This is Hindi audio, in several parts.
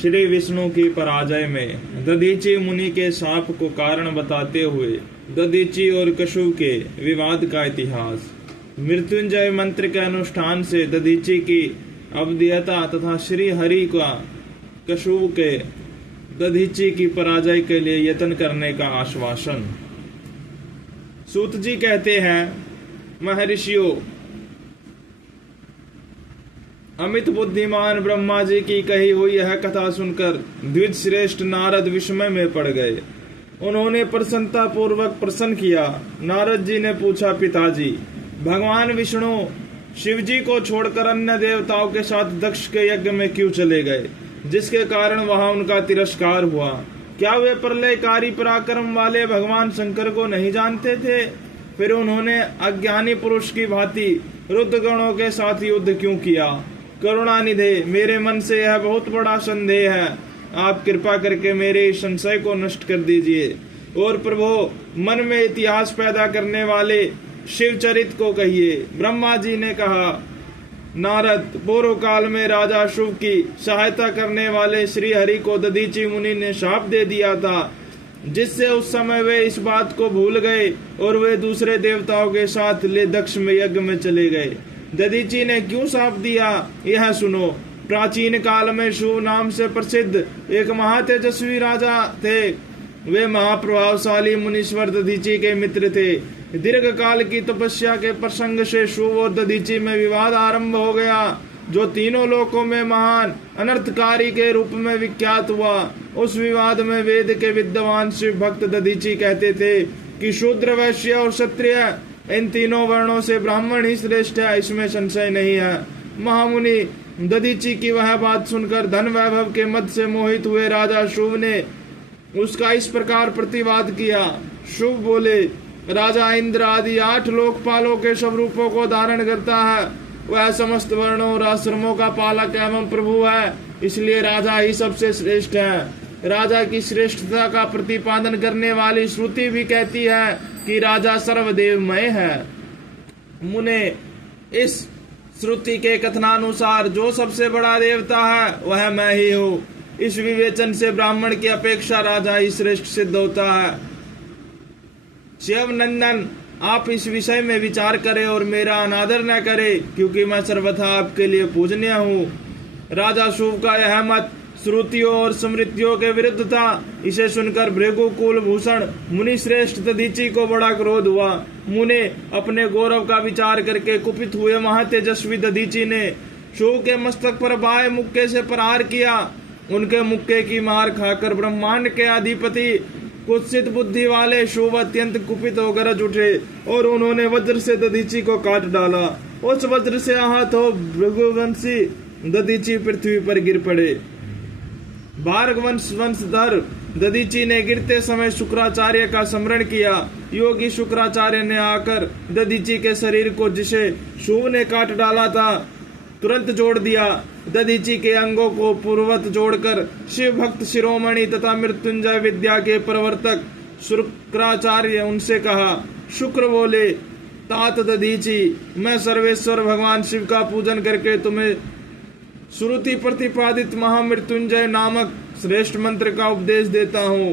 श्री विष्णु की पराजय में दधीची मुनि के शाप को कारण बताते हुए दधीची और कशु के विवाद का इतिहास। मृत्युंजय मंत्र के अनुष्ठान से दधीची की अवध्यता तथा श्री हरि का कशु के दधीची की पराजय के लिए यत्न करने का आश्वासन। सूत जी कहते हैं, महर्षियों, अमित बुद्धिमान ब्रह्मा जी की कही हुई यह कथा सुनकर द्विज श्रेष्ठ नारद विस्मय में पड़ गए। उन्होंने प्रसन्नता पूर्वक प्रश्न किया। नारद जी ने पूछा, पिताजी, भगवान विष्णु शिव जी को छोड़कर अन्य देवताओं के साथ दक्ष के यज्ञ में क्यों चले गए, जिसके कारण वहां उनका तिरस्कार हुआ? क्या वे प्रलयकारी पराक्रम वाले भगवान शंकर को नहीं जानते थे? फिर उन्होंने अज्ञानी पुरुष की भांति रुद्र गणों के साथ युद्ध क्यों किया? करुणानिधे, मेरे मन से यह बहुत बड़ा संदेह है। आप कृपा करके मेरे इस संशय को नष्ट कर दीजिए और प्रभु, मन में इतिहास पैदा करने वाले शिवचरित को कहिए। ब्रह्मा जी ने कहा, नारद, पूर्व काल में राजा शुभ की सहायता करने वाले श्री हरि को दधीची मुनि ने शाप दे दिया था, जिससे उस समय वे इस बात को भूल गए और वे दूसरे देवताओं के साथ ले दक्ष में यज्ञ में चले गए। दधीची ने क्यों शाप दिया, यह सुनो। प्राचीन काल में शुभ नाम से प्रसिद्ध एक महातेजस्वी राजा थे। वे महाप्रभावशाली मुनीश्वर दधीची के मित्र थे। दीर्घ काल की तपस्या के प्रसंग से शुभ और दधीची में विवाद आरंभ हो गया, जो तीनों लोकों में महान अनर्थकारी के रूप में विख्यात हुआ। उस विवाद में वेद के विद्वान शिव भक्त दधीची कहते थे कि शूद्र, वैश्य और क्षत्रिय, इन तीनों वर्णों से ब्राह्मण ही श्रेष्ठ है, इसमें संशय नहीं है। महामुनि दधीची की वह बात सुनकर धन वैभव के मद से मोहित हुए राजा शुभ ने उसका इस प्रकार प्रतिवाद किया। शुभ बोले, राजा इंद्र आदि 8 लोकपालों के सब रूपों को धारण करता है। वह समस्त वर्णों और आश्रमों का पालक एवं प्रभु है, इसलिए राजा ही सबसे श्रेष्ठ है। राजा की श्रेष्ठता का प्रतिपादन करने वाली श्रुति भी कहती है कि राजा सर्वदेवमय है। मुने, इस श्रुति के कथनानुसार जो सबसे बड़ा देवता है वह मैं ही हूँ। इस विवेचन से ब्राह्मण की अपेक्षा राजा ही श्रेष्ठ सिद्ध होता है। शिव नंदन, आप इस विषय में विचार करें और मेरा अनादर न करें, क्योंकि मैं सर्वथा आपके लिए पूजनीय हूँ। राजा शुभ का यह मत श्रुतियों और स्मृतियों के विरुद्ध था। इसे सुनकर भृगुकुल भूषण मुनि श्रेष्ठ दधीची को बड़ा क्रोध हुआ। मुने, अपने गौरव का विचार करके कुपित हुए महातेजस्वी दधीची ने शुभ के मस्तक पर बाएं मुक्के से प्रहार किया। उनके मुक्के की मार खाकर ब्रह्मांड के अधिपति कुत्सित बुद्धि वाले शुभ अत्यंत कुपित होकर गरज उठे और उन्होंने वज्र से दधीची को काट डाला। उस वज्र से आहत हो भृगुवंशी दधीची पृथ्वी पर गिर पड़े। भार्ग वंशधर दधीची ने गिरते समय शुक्राचार्य का स्मरण किया। योगी शुक्राचार्य ने आकर दधीची के शरीर को, जिसे शुभ ने काट डाला था, तुरंत जोड़ दिया। दधीची के अंगों को पूर्ववत जोड़कर शिव भक्त शिरोमणि तथा मृत्युंजय विद्या के प्रवर्तक शुक्राचार्य उनसे कहा। शुक्र बोले, तात दधीची, मैं सर्वेश्वर भगवान शिव का पूजन करके तुम्हें श्रुति प्रतिपादित महामृत्युंजय नामक श्रेष्ठ मंत्र का उपदेश देता हूँ।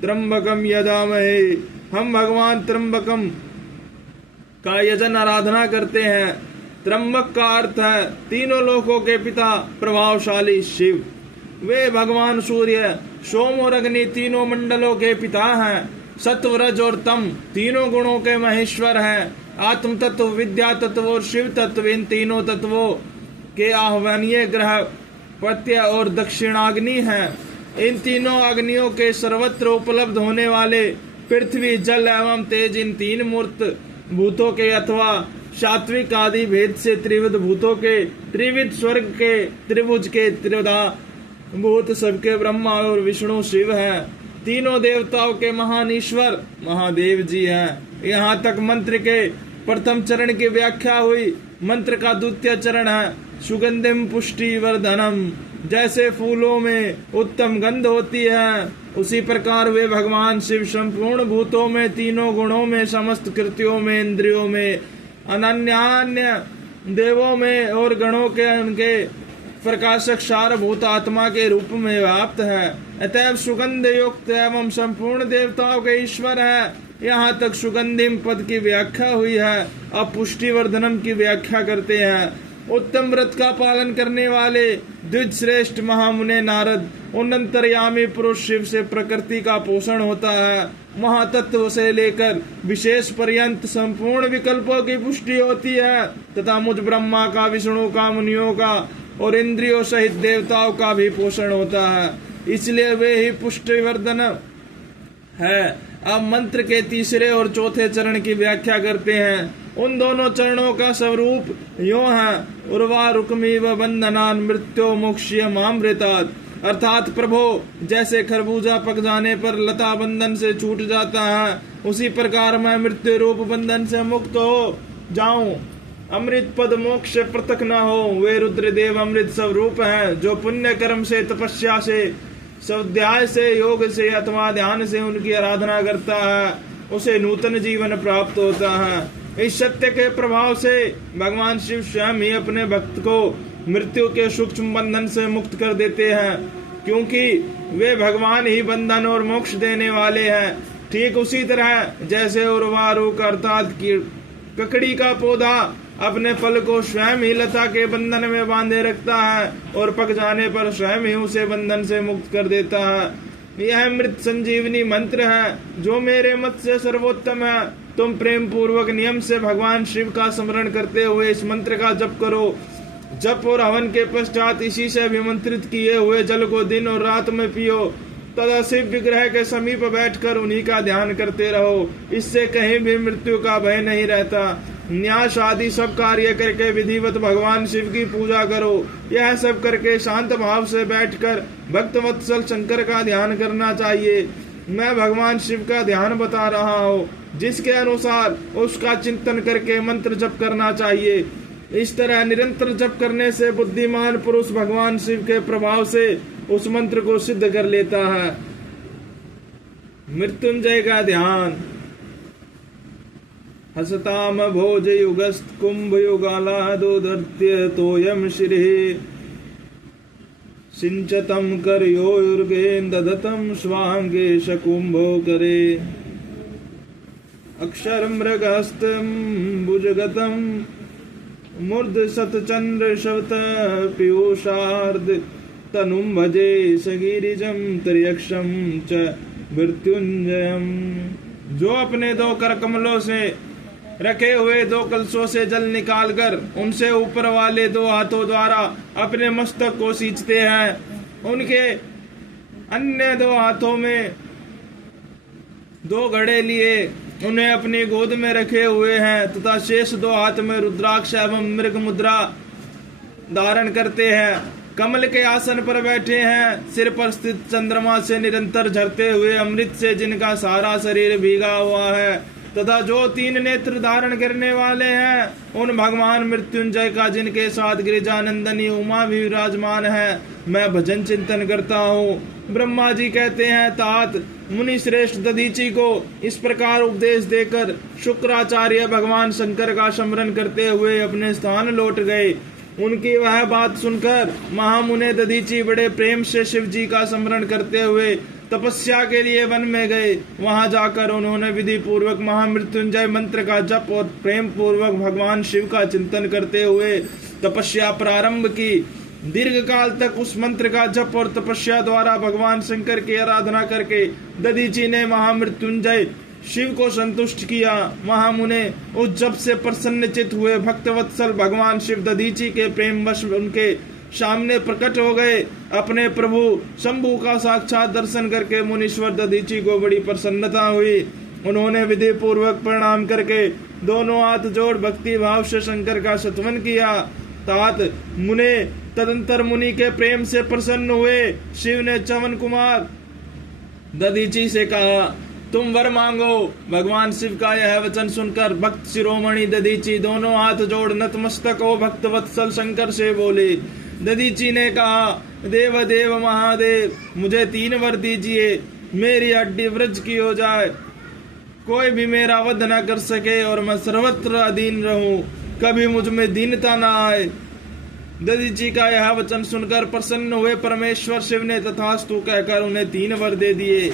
त्र्यंबकम यजामहे, हम भगवान त्र्यंबकम का यजन आराधना करते हैं। त्र्यंबक का अर्थ है तीनों लोकों के पिता प्रभावशाली शिव। वे भगवान सूर्य, सोम और अग्नि तीनों मंडलों के पिता हैं। सत्व, रज और तम तीनों गुणों के महेश्वर हैं। आत्म तत्व, विद्या तत्व और शिव तत्व, इन तीनों तत्वों के आह्वानीय ग्रह प्रत्यय और दक्षिणाग्नि हैं। इन तीनों अग्नियों के सर्वत्र उपलब्ध होने वाले पृथ्वी, जल एवं तेज, इन तीन मूर्त भूतों के अथवा सात्विक आदि भेद से त्रिविध भूतों के, त्रिविध स्वर्ग के, त्रिभुज के त्रिविधा भूत सबके ब्रह्मा और विष्णु शिव हैं। तीनों देवताओं के महान ईश्वर महादेव जी हैं। यहाँ तक मंत्र के प्रथम चरण की व्याख्या हुई। मंत्र का द्वितीय चरण है सुगंधिम पुष्टि वर्धनम। जैसे फूलों में उत्तम गंध होती है, उसी प्रकार वे भगवान शिव संपूर्ण भूतों में, तीनों गुणों में, समस्त कृत्यों में, इंद्रियों में, अनन्यान्य देवों में और गणों के उनके प्रकाशक सारभूत आत्मा के रूप में व्याप्त है, अतएव सुगंध युक्त एवं संपूर्ण देवताओं के ईश्वर है। यहाँ तक सुगंधिम पद की व्याख्या हुई है। अब पुष्टिवर्धनम की व्याख्या करते हैं। उत्तम व्रत का पालन करने वाले द्विज श्रेष्ठ महामुने नारद, उन अंतर्यामी पुरुष शिव से प्रकृति का पोषण होता है। महातत्व से लेकर विशेष पर्यंत संपूर्ण विकल्पों की पुष्टि होती है तथा मुझ ब्रह्मा का, विष्णु का, मुनियों का और इंद्रियों सहित देवताओं का भी पोषण होता है, इसलिए वे ही पुष्टिवर्धन है। अब मंत्र के तीसरे और चौथे चरण की व्याख्या करते हैं। उन दोनों चरणों का स्वरूप यो है, उर्वा रुक्मीव बंधनान मृत्यो मोक्ष्यमामृतात्, अर्थात प्रभो जैसे खरबूजा पक जाने पर लता बंधन से छूट जाता है, उसी प्रकार मैं मृत्यु रूप बंधन से मुक्त हो जाऊं। अमृत पद मोक्ष पृथक न हो। वे रुद्रदेव अमृत स्वरूप है, जो पुण्य कर्म से, तपस्या से, स्वाध्याय से, योग से अथवा ध्यान से उनकी आराधना करता है, उसे नूतन जीवन प्राप्त होता है। इस सत्य के प्रभाव से भगवान शिव स्वयं ही अपने भक्त को मृत्यु के सूक्ष्म बंधन से मुक्त कर देते हैं, क्योंकि वे भगवान ही बंधन और मोक्ष देने वाले हैं। ठीक उसी तरह जैसे उर्वारुक अर्थात ककड़ी का पौधा अपने फल को स्वयं ही लता के बंधन में बांधे रखता है और पक जाने पर स्वयं ही उसे बंधन से मुक्त कर देता है। यह मृत संजीवनी मंत्र है, जो मेरे मत से सर्वोत्तम है। तुम प्रेम पूर्वक नियम से भगवान शिव का स्मरण करते हुए इस मंत्र का जप करो। जप और हवन के पश्चात इसी से अभिमंत्रित किए हुए जल को दिन और रात में पियो तथा शिव विग्रह के समीप बैठकर उन्हीं का ध्यान करते रहो। इससे कहीं भी मृत्यु का भय नहीं रहता। न्यास आदि सब कार्य करके विधिवत भगवान शिव की पूजा करो। यह सब करके शांत भाव से बैठकर भक्तवत्सल शंकर का ध्यान करना चाहिए। मैं भगवान शिव का ध्यान बता रहा हूँ, जिसके अनुसार उसका चिंतन करके मंत्र जप करना चाहिए। इस तरह निरंतर जप करने से बुद्धिमान पुरुष भगवान शिव के प्रभाव से उस मंत्र को सिद्ध कर लेता है। मृत्युंजय का ध्यान। हसताम भोज युगस्त कुंभ युगालादोदर्त्य तोयम श्री सिंचतम करयोर्गेन ददतम स्वांगे शकुंभो करे अक्षर मृगहस्तम भुजगतम मूर्ध सतचंद्र शवत पीयूषार्ध तनुम भजे सगिरिजम त्र्यक्षम च मृत्युंजयम। जो अपने दो कर कमलों से रखे हुए दो कलशों से जल निकालकर उनसे ऊपर वाले दो हाथों द्वारा अपने मस्तक को सींचते हैं, उनके अन्य दो हाथों में दो घड़े लिए उन्हें अपनी गोद में रखे हुए हैं तथा शेष दो हाथ में रुद्राक्ष एवं मृग मुद्रा धारण करते हैं। कमल के आसन पर बैठे हैं। सिर पर स्थित चंद्रमा से निरंतर झरते हुए अमृत से जिनका सारा शरीर भीगा हुआ है तथा जो तीन नेत्र धारण करने वाले हैं, उन भगवान मृत्युंजय का जिनके साथ गिरिजानंदनी उमा भी विराजमान है, मैं भजन चिंतन करता हूँ। ब्रह्मा जी कहते हैं, तात मुनि श्रेष्ठ दधीची को इस प्रकार उपदेश देकर शुक्राचार्य भगवान शंकर का स्मरण करते हुए अपने स्थान लौट गए। उनकी वह बात सुनकर महामुने दधीची बड़े प्रेम से शिव जी का स्मरण करते हुए तपस्या के लिए वन में गए। वहां जाकर उन्होंने विधि पूर्वक महामृत्युंजय मंत्र का जप और प्रेम पूर्वक भगवान शिव का चिंतन करते हुए तपस्या प्रारंभ की। दीर्घ काल तक उस मंत्र का जप और तपस्या द्वारा भगवान शंकर की आराधना करके दधीची ने महामृत्युंजय शिव को संतुष्ट किया। महामुने उस जप से प्रसन्नचित हुए भक्तवत्सल भगवान शिव दधीची के प्रेम वश उनके सामने प्रकट हो गए। अपने प्रभु शंभु का साक्षात दर्शन करके मुनीश्वर दधीची को बड़ी प्रसन्नता हुई। उन्होंने विधि पूर्वक प्रणाम करके दोनों हाथ जोड़ भक्ति भाव से शंकर का स्तवन किया। तात मुने तदंतर मुनि के प्रेम से प्रसन्न हुए। शिव ने चवन कुमार दधीची से कहा, तुम वर मांगो। भगवान शिव का यह वचन सुनकर भक्त शिरोमणि दधीची दोनों हाथ जोड़ नतमस्तक हो भक्त वत्सल शंकर से बोले। दधीची ने कहा, देव देव महादेव, मुझे 3 वर दीजिए। मेरी हड्डी वृक्ष की हो जाए, कोई भी मेरा वध न कर सके और मैं सर्वत्र अधीन रहूं, कभी मुझ में दीनता न आए। दधीची का यह वचन सुनकर प्रसन्न हुए परमेश्वर शिव ने तथास्तु कहकर उन्हें 3 वर दे दिए।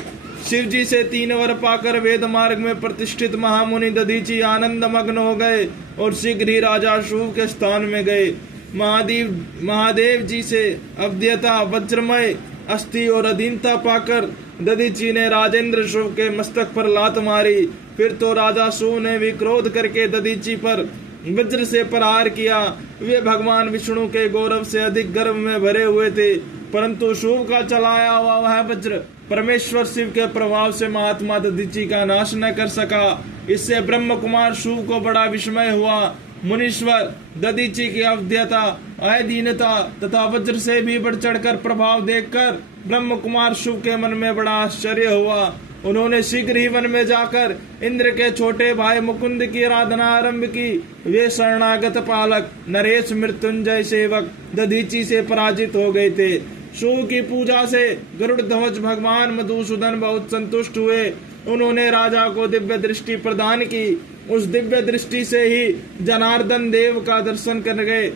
शिव जी से 3 वर पाकर वेद मार्ग में प्रतिष्ठित महामुनि दधीची आनंद मग्न हो गए और शीघ्र ही राजा शुभ के स्थान में गए। महादेव जी से अवध्यता, वज्रमय अस्थि और अधीनता पाकर दधीची ने राजेंद्र शुभ के मस्तक पर लात मारी। फिर तो राजा शुभ ने भी क्रोध करके दधीची पर वज्र से प्रहार किया। वे भगवान विष्णु के गौरव से अधिक गर्व में भरे हुए थे, परंतु शुभ का चलाया हुआ वह वज्र परमेश्वर शिव के प्रभाव से महात्मा दधीची का नाश न कर सका। इससे ब्रह्म कुमार शुभ को बड़ा विस्मय हुआ। मुनीश्वर दधीची की अवध्यता, अधीनता तथा वज्र से भी बढ़ चढ़कर प्रभाव देखकर ब्रह्म कुमार शुभ के मन में बड़ा आश्चर्य हुआ। उन्होंने शीघ्र ही वन में जाकर इंद्र के छोटे भाई मुकुंद की आराधना आरंभ की। वे शरणागत पालक नरेश मृत्युंजय सेवक दधीची से पराजित हो गए थे। शुभ की पूजा से गरुड़ ध्वज भगवान मधुसूदन बहुत संतुष्ट हुए। उन्होंने राजा को दिव्य दृष्टि प्रदान की। उस दिव्य दृष्टि से ही जनार्दन देव का दर्शन कर गए।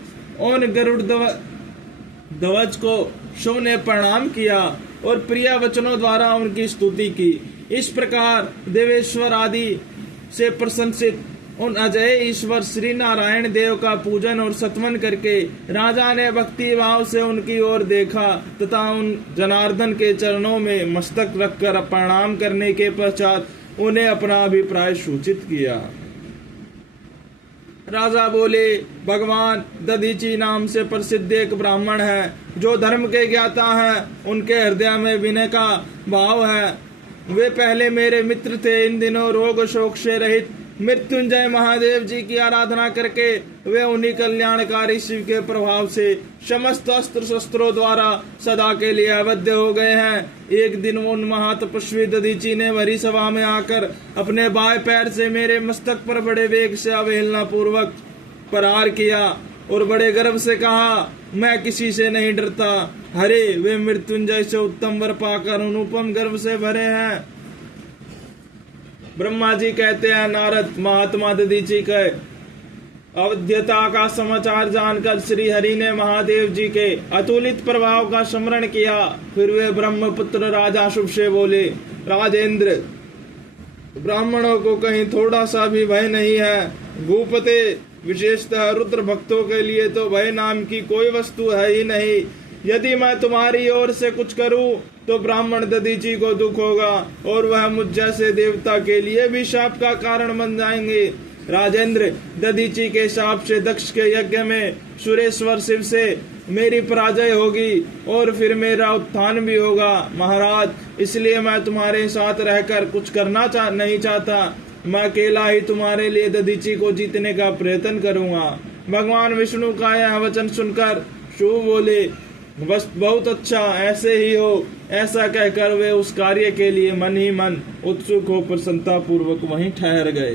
उन गरुड़ ध्वज को शुभ ने प्रणाम किया और प्रिय वचनों द्वारा उनकी स्तुति की। इस प्रकार देवेश्वर आदि से प्रशंसित उन अजय ईश्वर श्री नारायण देव का पूजन और सत्वन करके राजा ने भक्ति भाव से उनकी ओर देखा तथा उन जनार्दन के चरणों में मस्तक रखकर प्रणाम करने के पश्चात उन्हें अपना अभिप्राय सूचित किया। राजा बोले, भगवान दधीची नाम से प्रसिद्ध एक ब्राह्मण है जो धर्म के ज्ञाता हैं। उनके हृदय में विनय का भाव है। वे पहले मेरे मित्र थे। इन दिनों रोग शोक से रहित मृत्युंजय महादेव जी की आराधना करके वे उन्हीं कल्याणकारी शिव के प्रभाव से समस्त अस्त्र शस्त्रों द्वारा सदा के लिए अवध्य हो गए हैं। एक दिन उन महातपस्वी दधीची ने भरी सभा में आकर अपने बाएं पैर से मेरे मस्तक पर बड़े वेग से अवहेलना पूर्वक प्रहार किया और बड़े गर्व से कहा, मैं किसी से नहीं डरता। हरे, वे मृत्युंजय से उत्तम वर पाकर अनुपम गर्व से भरे हैं। ब्रह्मा जी कहते हैं, नारद महात्मा दधीची के अवध्यता का समाचार जानकर श्री हरि ने महादेव जी के अतुलित प्रभाव का स्मरण किया। फिर वे ब्रह्मपुत्र राजा शुभ से बोले, राजेंद्र, ब्राह्मणों को कहीं थोड़ा सा भी भय नहीं है। भूपते, विशेषतः रुद्र भक्तों के लिए तो भय नाम की कोई वस्तु है ही नहीं। यदि मैं तुम्हारी ओर से कुछ करूं तो ब्राह्मण दधीची को दुख होगा और वह मुझ जैसे देवता के लिए भी शाप का कारण बन जाएंगे। राजेंद्र, दधीची के शाप से दक्ष के यज्ञ में सुरेश्वर शिव से मेरी पराजय होगी और फिर मेरा उत्थान भी होगा। महाराज, इसलिए मैं तुम्हारे साथ रहकर कुछ करना नहीं चाहता। मैं अकेला ही तुम्हारे लिए दधीची को जीतने का प्रयत्न करूंगा। भगवान विष्णु का यह वचन सुनकर शुभ बोले, बस बहुत अच्छा, ऐसे ही हो। ऐसा कहकर वे उस कार्य के लिए मन ही मन उत्सुक हो प्रसन्नता पूर्वक वहीं ठहर गए।